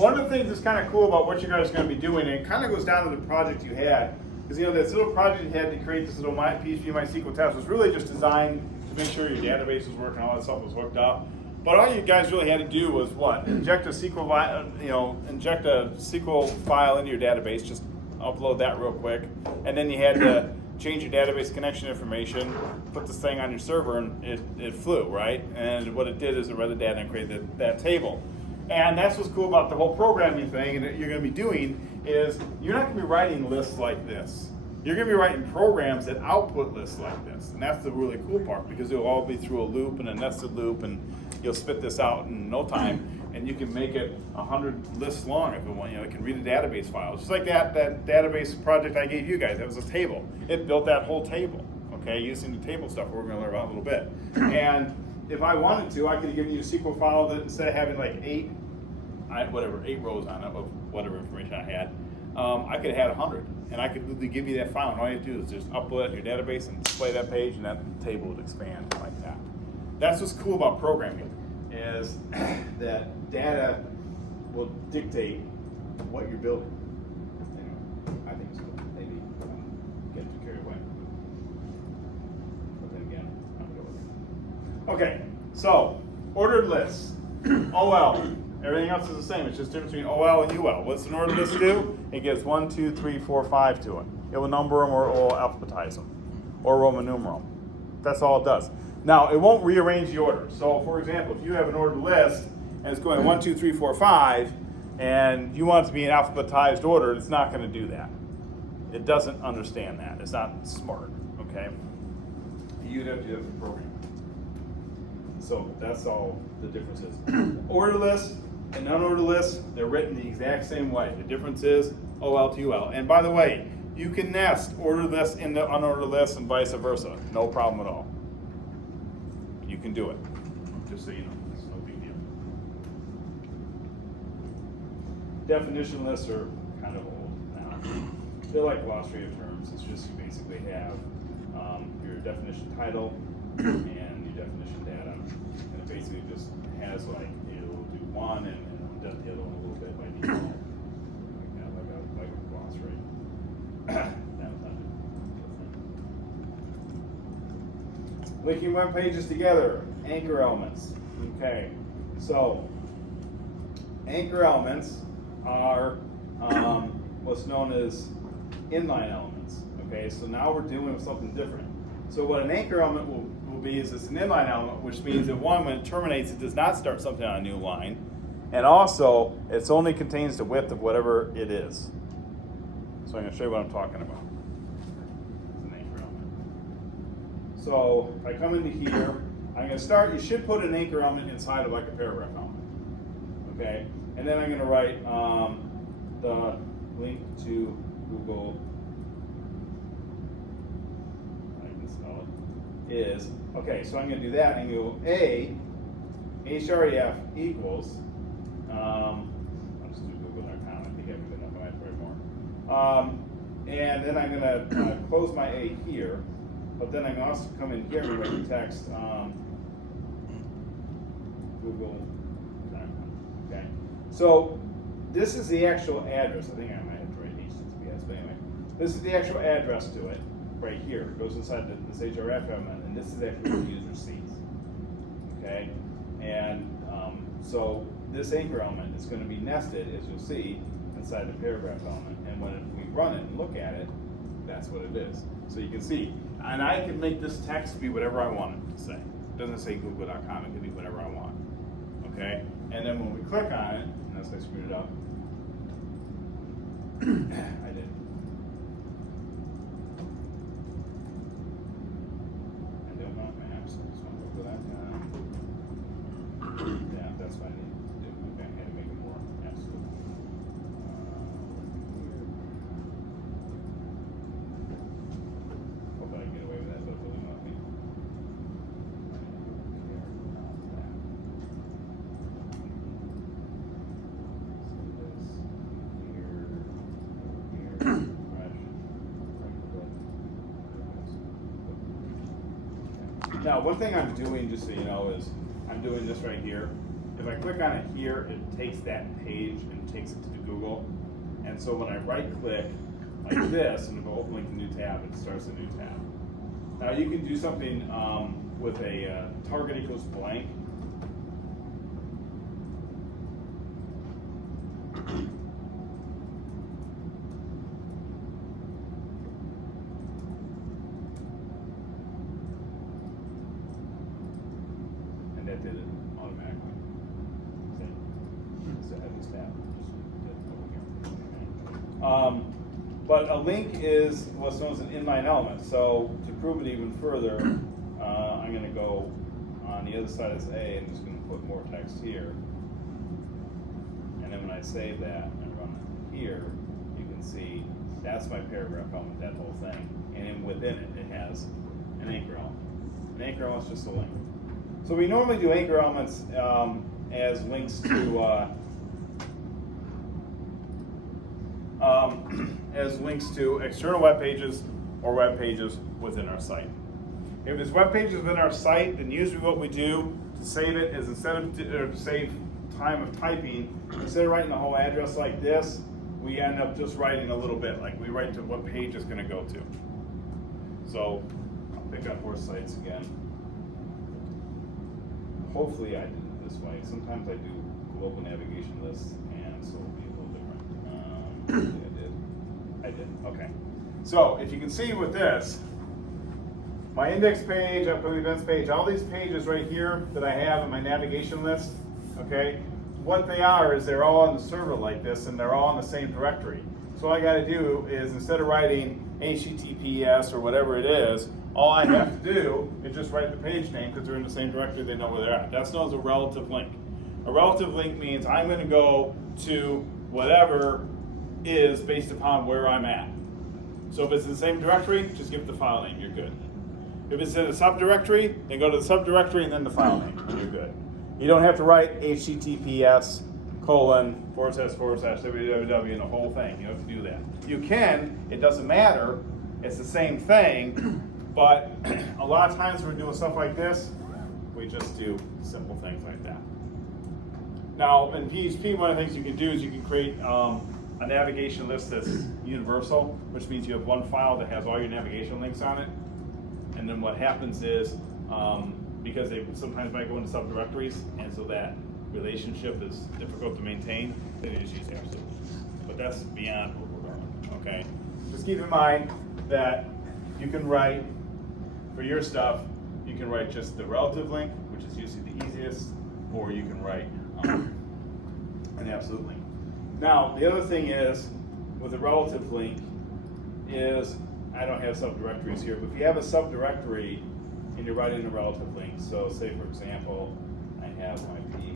one of the things that's kind of cool about what you guys are going to be doing, and it kind of goes down to the project you had, is this little project you had to create this little PHP MySQL test was really just designed to make sure your database was working, all that stuff was hooked up. But all you guys really had to do was what? Inject a SQL file into your database, just upload that real quick, and then you had to change your database connection information, put this thing on your server, and it flew, right? And what it did is it read the data and created that table. And that's what's cool about the whole programming thing, and that you're going to be doing is you're not going to be writing lists like this. You're going to be writing programs that output lists like this, and that's the really cool part, because it'll all be through a loop and a nested loop, and you'll spit this out in no time, and you can make it 100 lists long if you want. It can read a database file. Just like that database project I gave you guys, that was a table. It built that whole table, okay, using the table stuff we're going to learn about in a little bit. And if I wanted to, I could have given you a SQL file that instead of having like 8 rows on it of whatever information I had, I could have had 100, and I could literally give you that file, and all you have to do is just upload it to your database and display that page, and that table would expand like that. That's what's cool about programming, is that data will dictate what you're building. Anyway, I think it's cool. Maybe get too carried away. But then again, I'm good with it. Okay, so ordered lists, OL. Everything else is the same. It's just difference between OL and UL. What's an ordered list do? It gives 1, 2, 3, 4, 5 to it. It will number them or it will alphabetize them or Roman numeral. That's all it does. Now, it won't rearrange the order. So, for example, if you have an ordered list and it's going 1, 2, 3, 4, 5, and you want it to be in alphabetized order, it's not going to do that. It doesn't understand that. It's not smart, okay? You'd have to do it for programming. So that's all the difference is. Order list and unordered lists, they're written the exact same way. The difference is OL to UL. And by the way, you can nest ordered lists into unordered lists and vice versa. No problem at all. You can do it. Just so you know, it's no big deal. Definition lists are kind of old now. They're like glossary of terms. It's just you basically have your definition title and your definition data. And it basically just has like, it'll do one and does the other one a little bit by default. Like a glossary. Linking web pages together, anchor elements. Okay, so anchor elements are what's known as inline elements. Okay, so now we're dealing with something different. So what an anchor element will be is it's an inline element, which means that one, when it terminates, it does not start something on a new line, and also it only contains the width of whatever it is. So I'm going to show you what I'm talking about. It's an anchor element. So if I come into here, I'm going to start. You should put an anchor element inside of like a paragraph element. Okay, and then I'm going to write the link to Google. Is, okay, so I'm going to do that and go A, href equals, I'll just do google.com, I think I have good enough, I have to write more. And then I'm going to close my A here, but then I can also come in here and write the text google.com, okay? So this is the actual address. I think I might have to write HTTPS, but anyway, this is the actual address to it. Right here, it goes inside this href element, and this is actually what the user sees. Okay, and so this anchor element is going to be nested, as you'll see, inside the paragraph element. And when we run it and look at it, that's what it is. So you can see, and I can make this text be whatever I want it to say. It doesn't say google.com; it can be whatever I want. Okay, and then when we click on it, unless I screwed it up, I did. Yeah, that's what I need to do. Okay, I had to make it more absolute. Hope I can get away with that, but really not me. Now, one thing I'm doing, just so you know, is I'm doing this right here, if I click on it here, it takes that page and takes it to Google. And so when I right click like this and go open a new tab, it starts a new tab. Now you can do something with a target equals blank. And that did it automatically. See? So I had this tab. But a link is what's known as an inline element. So to prove it even further, I'm going to go on the other side of this A and just going to put more text here. And then when I save that and run it here, you can see that's my paragraph element, that whole thing. And then within it, it has an anchor element. An anchor element is just a link. So we normally do anchor elements as links to external web pages or web pages within our site. If it's web pages within our site, then usually what we do to save it is instead of to save time of typing, instead of writing the whole address like this, we end up just writing a little bit, like we write to what page it's going to go to. So I'll pick up more sites again. Hopefully I did it this way. Sometimes I do global navigation lists, and so it'll be a little different. I did. Okay. So if you can see with this, my index page, upcoming events page, all these pages right here that I have in my navigation list, okay, what they are is they're all on the server like this, and they're all in the same directory. So all I got to do is, instead of writing HTTPS or whatever it is, all I have to do is just write the page name because they're in the same directory, they know where they're at. That's known as a relative link. A relative link means I'm going to go to whatever is based upon where I'm at. So if it's in the same directory, just give it the file name, you're good. If it's in a subdirectory, then go to the subdirectory and then the file name, and you're good. You don't have to write HTTPS ://www and the whole thing. You don't have to do that. You can, it doesn't matter, it's the same thing, but a lot of times when we're doing stuff like this, we just do simple things like that. Now in PHP, one of the things you can do is you can create a navigation list that's universal, which means you have one file that has all your navigation links on it. And then what happens is, because they sometimes might go into subdirectories, and so that relationship is difficult to maintain, they just use absolute links. But that's beyond where we're going, okay? Just keep in mind that you can write, for your stuff, you can write just the relative link, which is usually the easiest, or you can write an absolute link. Now, the other thing is, with a relative link, is, I don't have subdirectories here, but if you have a subdirectory and you're writing a relative link, so say for example, I have my P